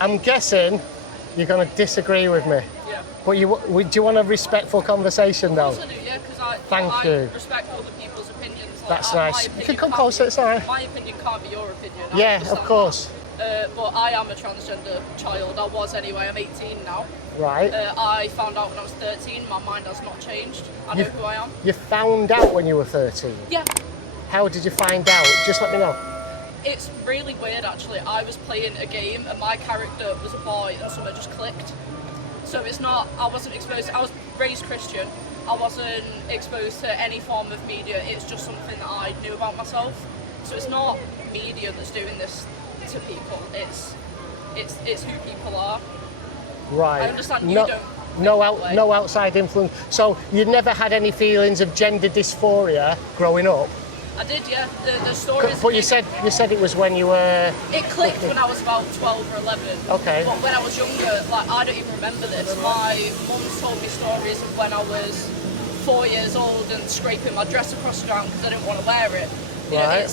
I'm guessing you're going to disagree with me. Yeah. But do you want a respectful conversation, though? Of course I do, yeah, because I respect other people's opinions. Like, That's nice. You can come closer, it's all right. My opinion can't be your opinion. Yeah, of course. But I am a transgender child. I was anyway. I'm 18 now. Right. I found out when I was 13. My mind has not changed. I know who I am. You found out when you were 13? Yeah. How did you find out? Just let me know. It's really weird, actually. I was playing a game and my character was a boy and something just clicked. So it's not, I wasn't exposed, I was raised Christian. I wasn't exposed to any form of media. It's just something that I knew about myself. So it's not media that's doing this to people. It's who people are. Right. I understand you don't. No outside influence. So you never had any feelings of gender dysphoria growing up? I did, yeah. The stories. But you said it was when you were. It clicked when I was about 12 or 11. Okay. But when I was younger, like I don't even remember this. My mum's told me stories of when I was 4 years old and scraping my dress across the ground because I didn't want to wear it. You know,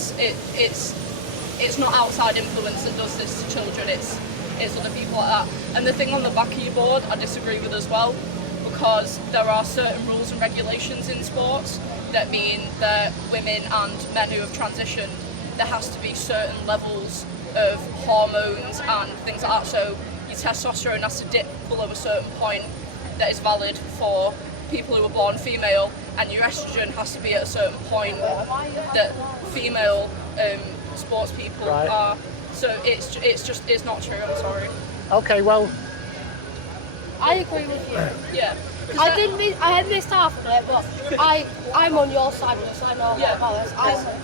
it's not outside influence that does this to children. It's other people like that. And the thing on the back of your board, I disagree with as well, because there are certain rules and regulations in sports that mean that women and men who have transitioned, there has to be certain levels of hormones and things like that. So your testosterone has to dip below a certain point that is valid for people who are born female, and your estrogen has to be at a certain point that female sports people are. So it's not true. I'm sorry. Okay, well. I agree with you. Yeah. I had missed half of it, but I'm on your side of this. I know about this.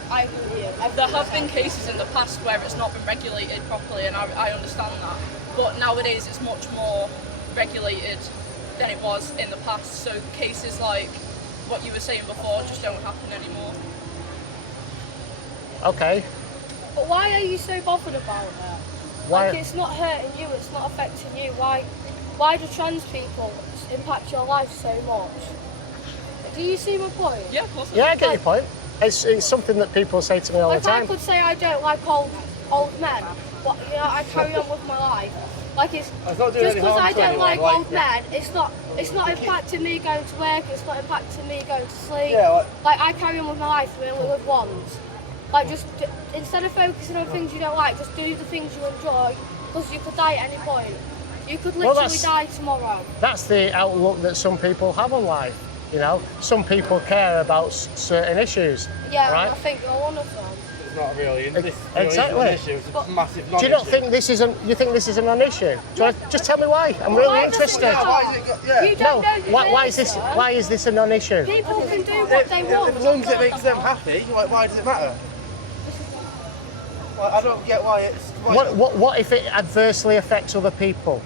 I agree with you. There have been cases in the past where it's not been regulated properly, and I understand that. But nowadays it's much more regulated than it was in the past. So cases like what you were saying before just don't happen anymore. Okay. But why are you so bothered about it? Why? Like, it's not hurting you, it's not affecting you. Why do trans people impact your life so much? Do you see my point? Yeah, of course. Yeah, I get your point. It's something that people say to me all the time. I could say I don't like old men, but you know, I carry on with my life. Like it's just because I don't like old men, it's not impacting me going to work. It's not impacting me going to sleep. Yeah, like I carry on with my life with ones. Like just instead of focusing on things you don't like, just do the things you enjoy, because you could die at any point. You could literally die tomorrow. That's the outlook that some people have on life. You know, some people care about certain issues. Yeah, right? I think you're one of them. It's not really. Exactly. An issue. It's a massive non-issue. Do you not think this is you think this is a non-issue? Do you want to just tell me why? I'm really interested. You don't know the Why is this a non-issue? People can do what they want. As long as it makes them happy, why does it matter? Well, I don't get why it's. What if it adversely affects other people?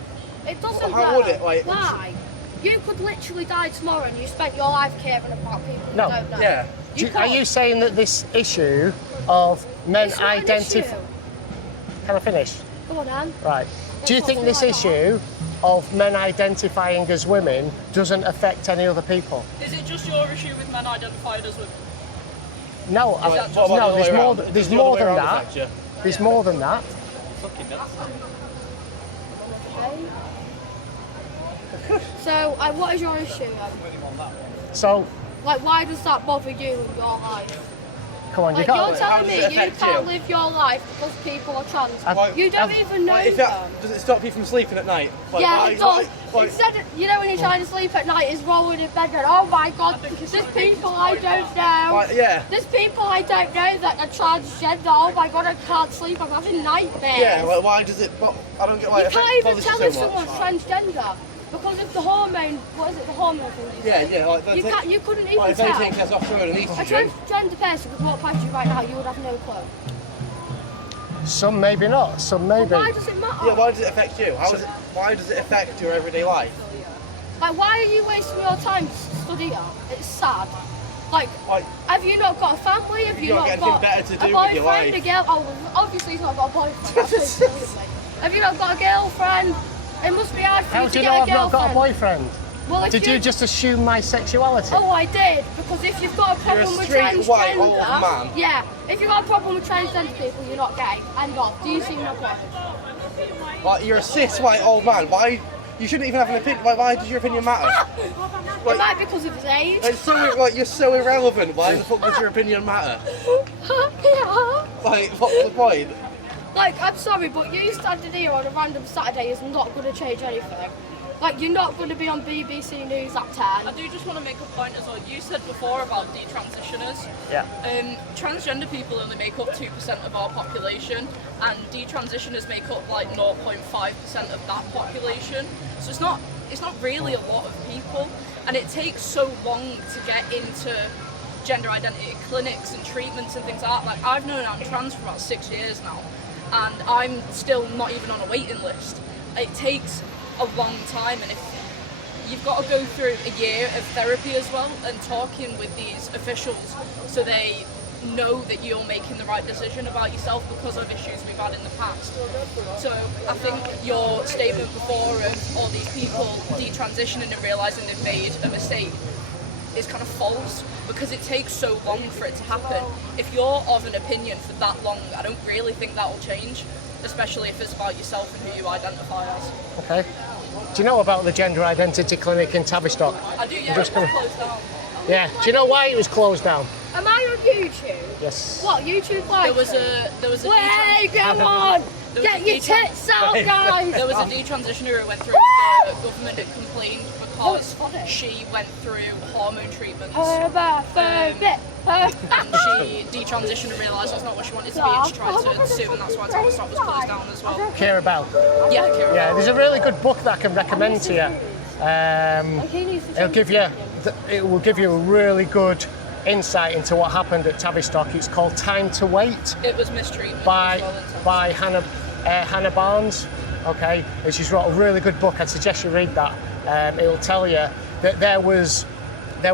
It doesn't How matter. would it? Like, why? You could literally die tomorrow and you spent your life caring about people No. you don't know. Yeah. Are you saying that this issue of men It's not an issue. Can I finish? Go on, Anne. Right. Do you think this issue of men identifying as women doesn't affect any other people? Is it just your issue with men identified as women? No, there's more than that. There's more than that. So, what is your issue then? So, Like, why does that bother you in your life? come on, Like, you you're can't. telling me does it you affect can't you? live your life because people are trans. You don't I've- even know If them. does it stop you from sleeping at night? Like, Yeah, why- it does. like- Instead of, you know when you're trying to sleep at night, is rolling in bed going, oh my god, there's people I don't know. Like, yeah. There's people I don't know that are transgender. Oh my god, I can't sleep. I'm having nightmares. Yeah. Well, why does it? I don't get why You it can't even bothers tell you if so much. someone's transgender because of the hormone. What is it? The hormone thing. Yeah. Like, You couldn't even like, if tell. they take testosterone and A estrogen. transgender person could walk past you right now. You would have no clue. Some maybe not. Some maybe. But why does it matter? Yeah. Why does it affect you? Why does it affect your everyday life? Like, why are you wasting your time to study it? It's sad. Like, have you not got a family? Have you not not got got anything better to a do with your boyfriend, life? a girl? Oh, obviously he's not got a boyfriend. That's so silly of me. Have you not got a girlfriend? It must be hard for How you do to you get know a I've not girlfriend. got a boyfriend? Well, if Did you just assume my sexuality? Oh, I did, because if you've got a problem with straight, transgender, white, old man. yeah, if you've got a problem with transgender people, you're not gay. End of. Do you see my point? Like, you're a cis white old man. Why? You shouldn't even have an opinion. Why does your opinion matter? It might be because of his age. It's so like you're so irrelevant. Why the fuck does your opinion matter? Yeah. Like, what's the point? Like, I'm sorry, but you standing here on a random Saturday is not going to change anything. Like, you're not going to be on BBC News at 10. I do just want to make a point as well. You said before about detransitioners. Yeah. Transgender people only make up 2% of our population, and detransitioners make up like 0.5% of that population. So it's not really a lot of people, and it takes so long to get into gender identity clinics and treatments and things like that. Like, I've known I'm trans for about 6 years now, and I'm still not even on a waiting list. It takes a long time, and if you've got to go through a year of therapy as well, and talking with these officials so they know that you're making the right decision about yourself because of issues we've had in the past. So I think your statement before of all these people detransitioning and realising they've made a mistake is kind of false, because it takes so long for it to happen. If you're of an opinion for that long, I don't really think that will change, especially if it's about yourself and who you identify as. Okay. Do you know about the gender identity clinic in Tavistock? I do, yeah, Just it's gonna- closed down. Yeah. Do you know why it was closed down? Am I on YouTube? Yes. What, YouTube live? There was a Wait, come on! There was Get a your tits out, guys! There was a detransitioner who went through the government and complained because she went through hormone treatments. Homophobic. And she detransitioned and realised that's not what she wanted to be, and she tried to sue, and that's why Tavistock was closed down as well. Care about. Yeah, Kira. Yeah. There's a really good book that I can recommend to you. It will give you a really good insight into what happened at Tavistock. It's called Time to Wait It was mistreatment by as well, Hannah Barnes. Okay, and she's wrote a really good book. I'd suggest you read that. It will tell you that there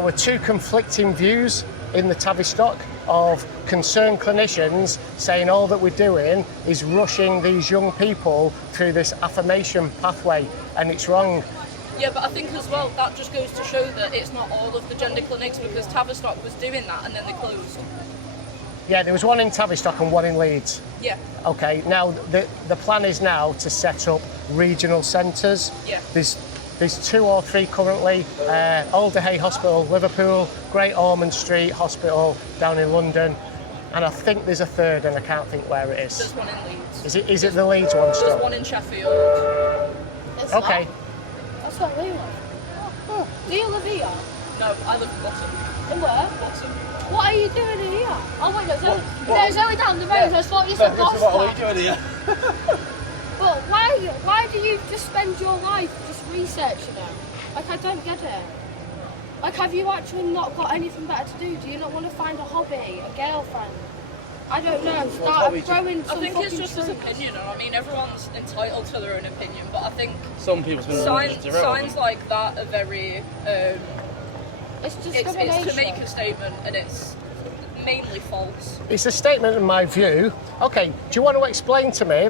were two conflicting views in the Tavistock of concerned clinicians saying all that we're doing is rushing these young people through this affirmation pathway, and it's wrong. Yeah, but I think as well that just goes to show that it's not all of the gender clinics, because Tavistock was doing that and then they closed. Yeah, there was one in Tavistock and one in Leeds. Yeah. Okay, now the plan is now to set up regional centres. Yeah. There's 2 or 3 currently. Alderhay Hospital, Liverpool, Great Ormond Street Hospital down in London, and I think there's a third, and I can't think where it is. There's one in Leeds. Is it the Leeds one still? There's one in Sheffield. It's Okay. not. That's where we live. Oh, do you live here? No, I live in Bottom. In where? Bottom. What are you doing here? Oh wait, it's only down the road. I thought you said What are we Gloucester. doing here? But why do you just spend your life just researching it? Like, I don't get it. Like, have you actually not got anything better to do? Do you not want to find a hobby, a girlfriend? I don't know. Start throwing I some think it's fucking just his truth. opinion, and I mean everyone's entitled to their own opinion, but I think Some people's signs like that are very. It's It's discrimination. to make a statement, and it's mainly false. It's a statement in my view. Okay, do you want to explain to me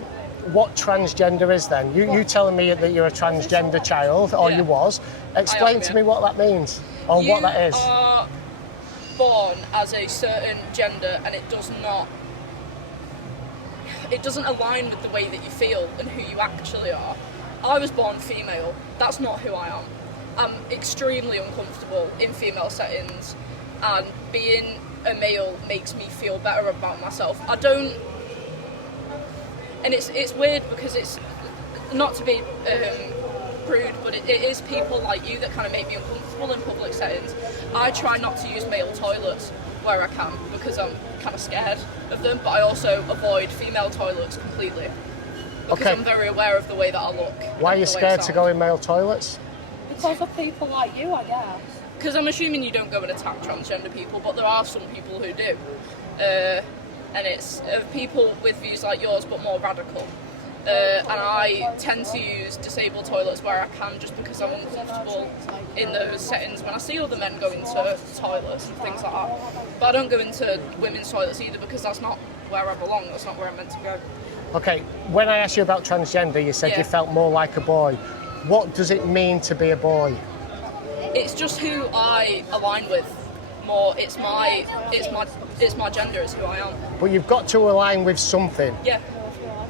what transgender is then? You telling me that you're a transgender child, or Yeah. you was. Explain am, to yeah. me what that means, or what that is. You are born as a certain gender, and it doesn't align with the way that you feel and who you actually are. I was born female. That's not who I am. I'm extremely uncomfortable in female settings, and being a male makes me feel better about myself. I don't, and it's weird because it's not to be prude, but it is people like you that kind of make me uncomfortable in public settings. I try not to use male toilets where I can because I'm kind of scared of them, but I also avoid female toilets completely because Okay. I'm very aware of the way that I look. Why are you scared to go in male toilets? Because of people like you, I guess. Because I'm assuming you don't go and attack transgender people, but there are some people who do. And it's people with views like yours, but more radical. And I tend to use disabled toilets where I can, just because I'm uncomfortable in those settings when I see other men go into toilets and things like that. But I don't go into women's toilets either, because that's not where I belong, that's not where I'm meant to go. Okay, when I asked you about transgender, you said Yeah. you felt more like a boy. What does it mean to be a boy? It's just who I align with more. It's my gender, it's who I am. But you've got to align with something. Yeah.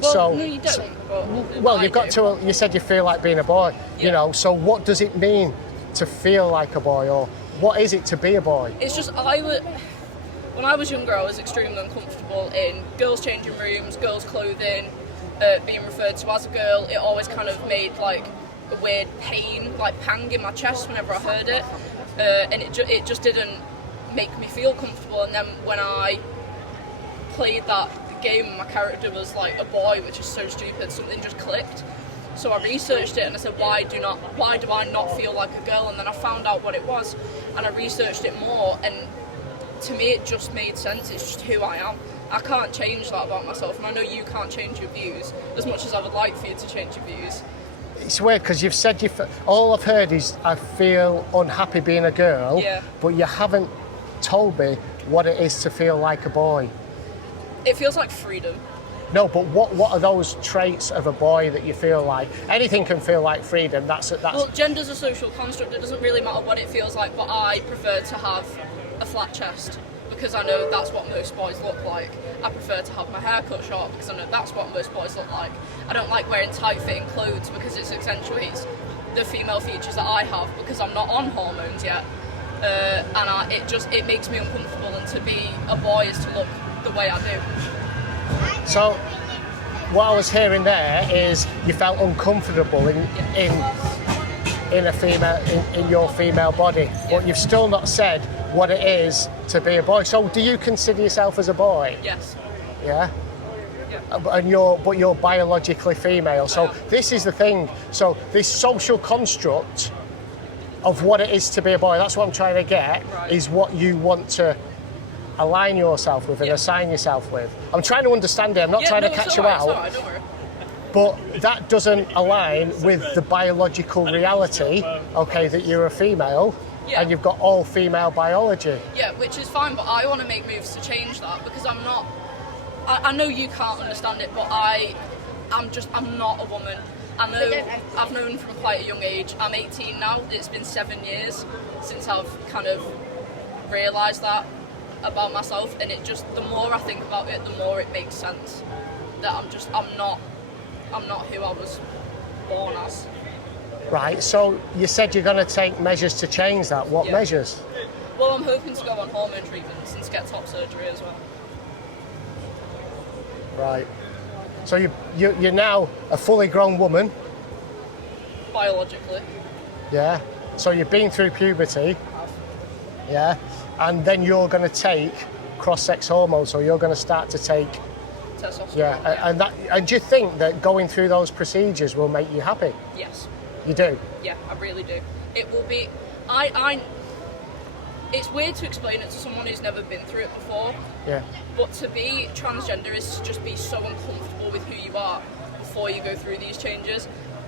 Well, So- no, you don't. Well, you've got to. You said you feel like being a boy. Yeah. You know. So what does it mean to feel like a boy, or what is it to be a boy? It's just when I was younger, I was extremely uncomfortable in girls' changing rooms, girls' clothing, being referred to as a girl. It always kind of made like a weird pain, like pang in my chest whenever I heard it, and it just didn't make me feel comfortable. And then when I played that game and my character was like a boy, which is so stupid, something just clicked. So I researched it and I said, why do I not feel like a girl? And then I found out what it was, and I researched it more, and to me it just made sense. It's just who I am. I can't change that about myself, and I know you can't change your views as much as I would like for you to change your views. It's weird because you've said all I've heard is I feel unhappy being a girl, Yeah. but you haven't told me what it is to feel like a boy. It feels like freedom. No, but what are those traits of a boy that you feel like? Anything can feel like freedom. That's. Well, gender's a social construct. It doesn't really matter what it feels like, but I prefer to have a flat chest because I know that's what most boys look like. I prefer to have my hair cut short because I know that's what most boys look like. I don't like wearing tight-fitting clothes because it accentuates the female features that I have because I'm not on hormones yet, and it makes me uncomfortable. And to be a boy is to look the way I do. So, what I was hearing there is you felt uncomfortable in a female in your female body, but you've still not said what it is to be a boy. So, do you consider yourself as a boy? Yes. Yeah. And you're biologically female. So this is the thing. So this social construct of what it is to be a boy. That's what I'm trying to get. Right. Is what you want to align yourself with and assign yourself with. I'm trying to understand it. I'm not trying to catch you out. It's all right, don't worry. But that doesn't align with the biological reality, okay, that you're a female and you've got all female biology. Yeah, which is fine, but I want to make moves to change that because I'm not. I know you can't understand it, but I'm not a woman. I know I've known from quite a young age. I'm 18 now. It's been 7 years since I've kind of realised that about myself, and it just, the more I think about it, the more it makes sense that I'm not who I was born as. Right, so you said you're going to take measures to change that. What measures? Well, I'm hoping to go on hormone treatments and to get top surgery as well. Right. So you're now a fully grown woman. Biologically. Yeah. So you've been through puberty. Yeah. And then you're going to take cross-sex hormones. So you're going to start to take Testosterone. Yeah. And do you think that going through those procedures will make you happy? Yes. You do? Yeah, I really do. It will be. It's weird to explain it to someone who's never been through it before. Yeah. But to be transgender is to just be so uncomfortable with who you are before you go through these changes.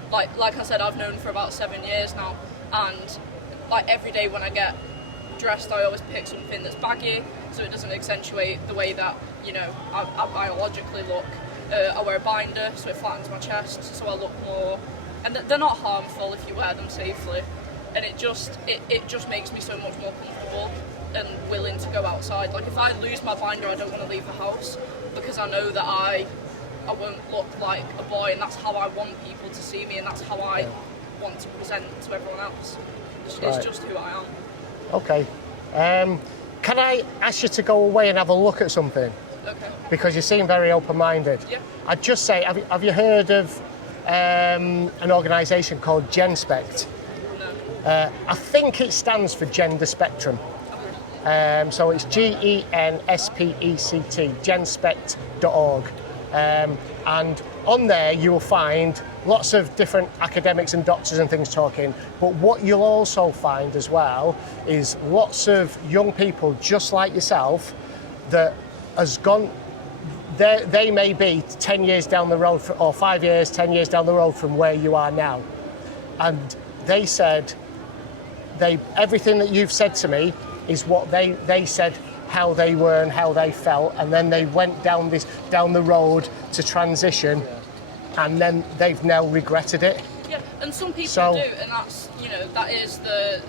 Like I said, I've known for about 7 years now, and like every day when I get dressed, I always pick something that's baggy, so it doesn't accentuate the way that I biologically look. I wear a binder, so it flattens my chest, so I look more. And they're not harmful if you wear them safely. And it just makes me so much more comfortable and willing to go outside. Like if I lose my binder, I don't want to leave the house because I know that I won't look like a boy, and that's how I want people to see me, and that's how I want to present to everyone else. It's just who I am. Okay. Can I ask you to go away and have a look at something? Okay. Because you seem very open-minded. Yeah. I'd just say, have you heard of an organisation called GenSpect? No. I think it stands for Gender Spectrum. So it's GENSPECT, genspect.org. And on there you will find lots of different academics and doctors and things talking, but what you'll also find as well is lots of young people just like yourself that has gone, they may be 10 years down the road, or 5 years, 10 years down the road from where you are now. And they said, everything that you've said to me is what they said, how they were and how they felt, and then they went down the road to transition, and then they've now regretted it. Yeah, and some people do, and that's that is the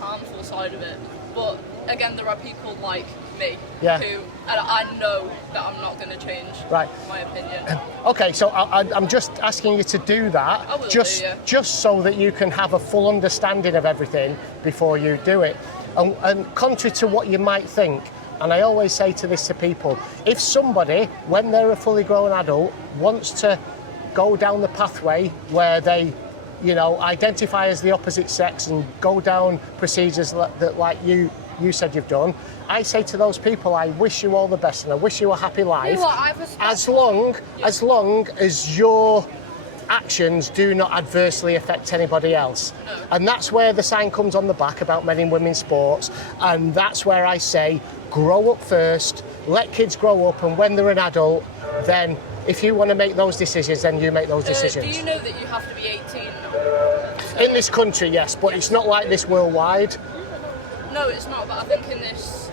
harmful side of it. But again, there are people like me, Yeah. and I know that I'm not going to change my opinion. Okay, so I'm just asking you to do that, I will just do, yeah. just so that you can have a full understanding of everything before you do it. And contrary to what you might think, and I always say to this to people, if somebody, when they're a fully grown adult, wants to go down the pathway where they, you know, identify as the opposite sex and go down procedures that like you said you've done, I say to those people, I wish you all the best and I wish you a happy life. You know what, I respect as long as your actions do not adversely affect anybody else. No. And that's where the sign comes on the back about men and women's sports, and that's where I say grow up first, let kids grow up, and when they're an adult, then if you want to make those decisions, then you make those decisions. Do you know that you have to be 18 In this country, yes, but it's not like this worldwide. No, it's not, but I think in this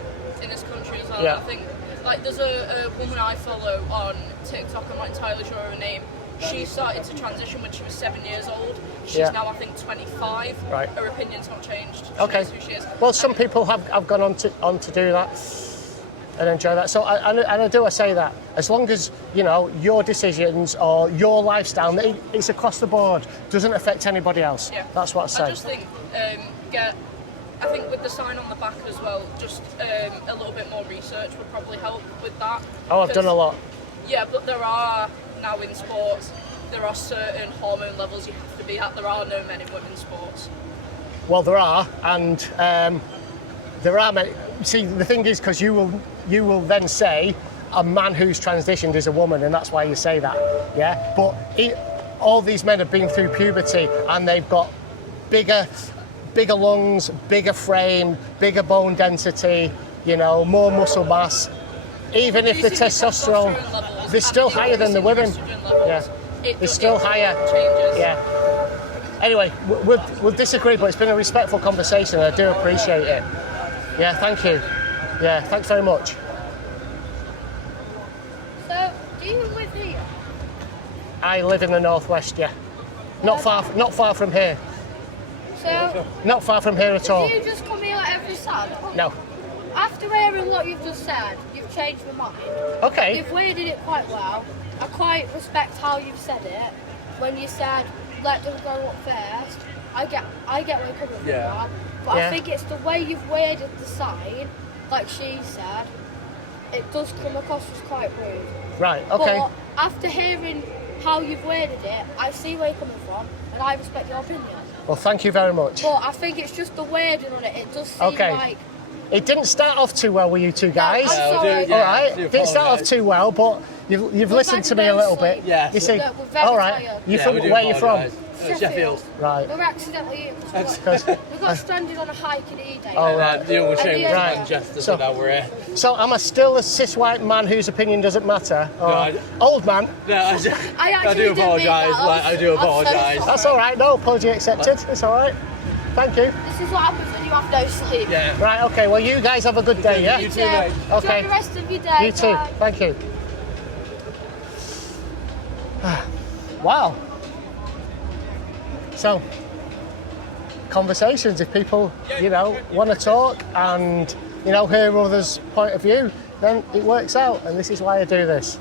country as well, Yeah. I think, like, there's a woman I follow on TikTok, I'm not entirely sure of her name. She started to transition when she was 7 years old. She's now, I think, 25. Right. Her opinion's not changed. She Okay. knows who she is. Well, some people have gone on to do that and enjoy that. So, I say that as long as you know your decisions or your lifestyle, it's across the board, doesn't affect anybody else. Yeah. That's what I say. I just think I think with the sign on the back as well, just a little bit more research would probably help with that. Oh, I've done a lot. Yeah, but there are now in sports, there are certain hormone levels you have to be at. There are no men in women's sports. Well, there are, and there are. See, the thing is, because you will then say a man who's transitioned is a woman, and that's why you say that. Yeah, but all these men have been through puberty, and they've got bigger lungs, bigger frame, bigger bone density. You know, more muscle mass. Even if the testosterone, levels they're still and the higher than the women. estrogen levels, Yeah, they're still higher. Changes. Yeah. Anyway, we'll disagree, but it's been a respectful conversation. I do appreciate it. Yeah, thank you. Yeah, thanks very much. So, do you live here? I live in the northwest. Yeah, not far from here. So, Not far from here at all. do you just come here like every Saturday? No. After hearing what you've just said, you've changed my mind. Okay. You've worded it quite well. I quite respect how you've said it. When you said, let them go up first, I get where you're coming from now. But Yeah. I think it's the way you've worded the sign, like she said, it does come across as quite rude. Right. Okay. But after hearing how you've worded it, I see where you're coming from, and I respect your opinion. Well, thank you very much. But I think it's just the wording on it. It does seem Okay. like... It didn't start off too well with you two guys. I'm sorry. All right. Didn't start off too well, but you've listened to me a little bit. Yeah. You see. Look, we're very All right. tired. You from where you from? Sheffield. Right. We're accidentally here Because- we got stranded on a hike in Eden. Oh, right. The only shame was Right. Manchester, So- so now we're here. So am I still a cis white man whose opinion doesn't matter? Or No, old man? No, I I actually do didn't mean apologise. that. Like, I do I'm so apologise. sorry. That's all right. No apology accepted. It's all right. Thank you. This is what happens when you have no sleep. Yeah. Right. Okay. Well, you guys have a good day. Yeah. You too, mate. Okay. Enjoy the rest of your day. You too. Bye. Thank you. Wow. So, conversations. If people, you know, want to talk and, you know, hear others' point of view, then it works out. And this is why I do this.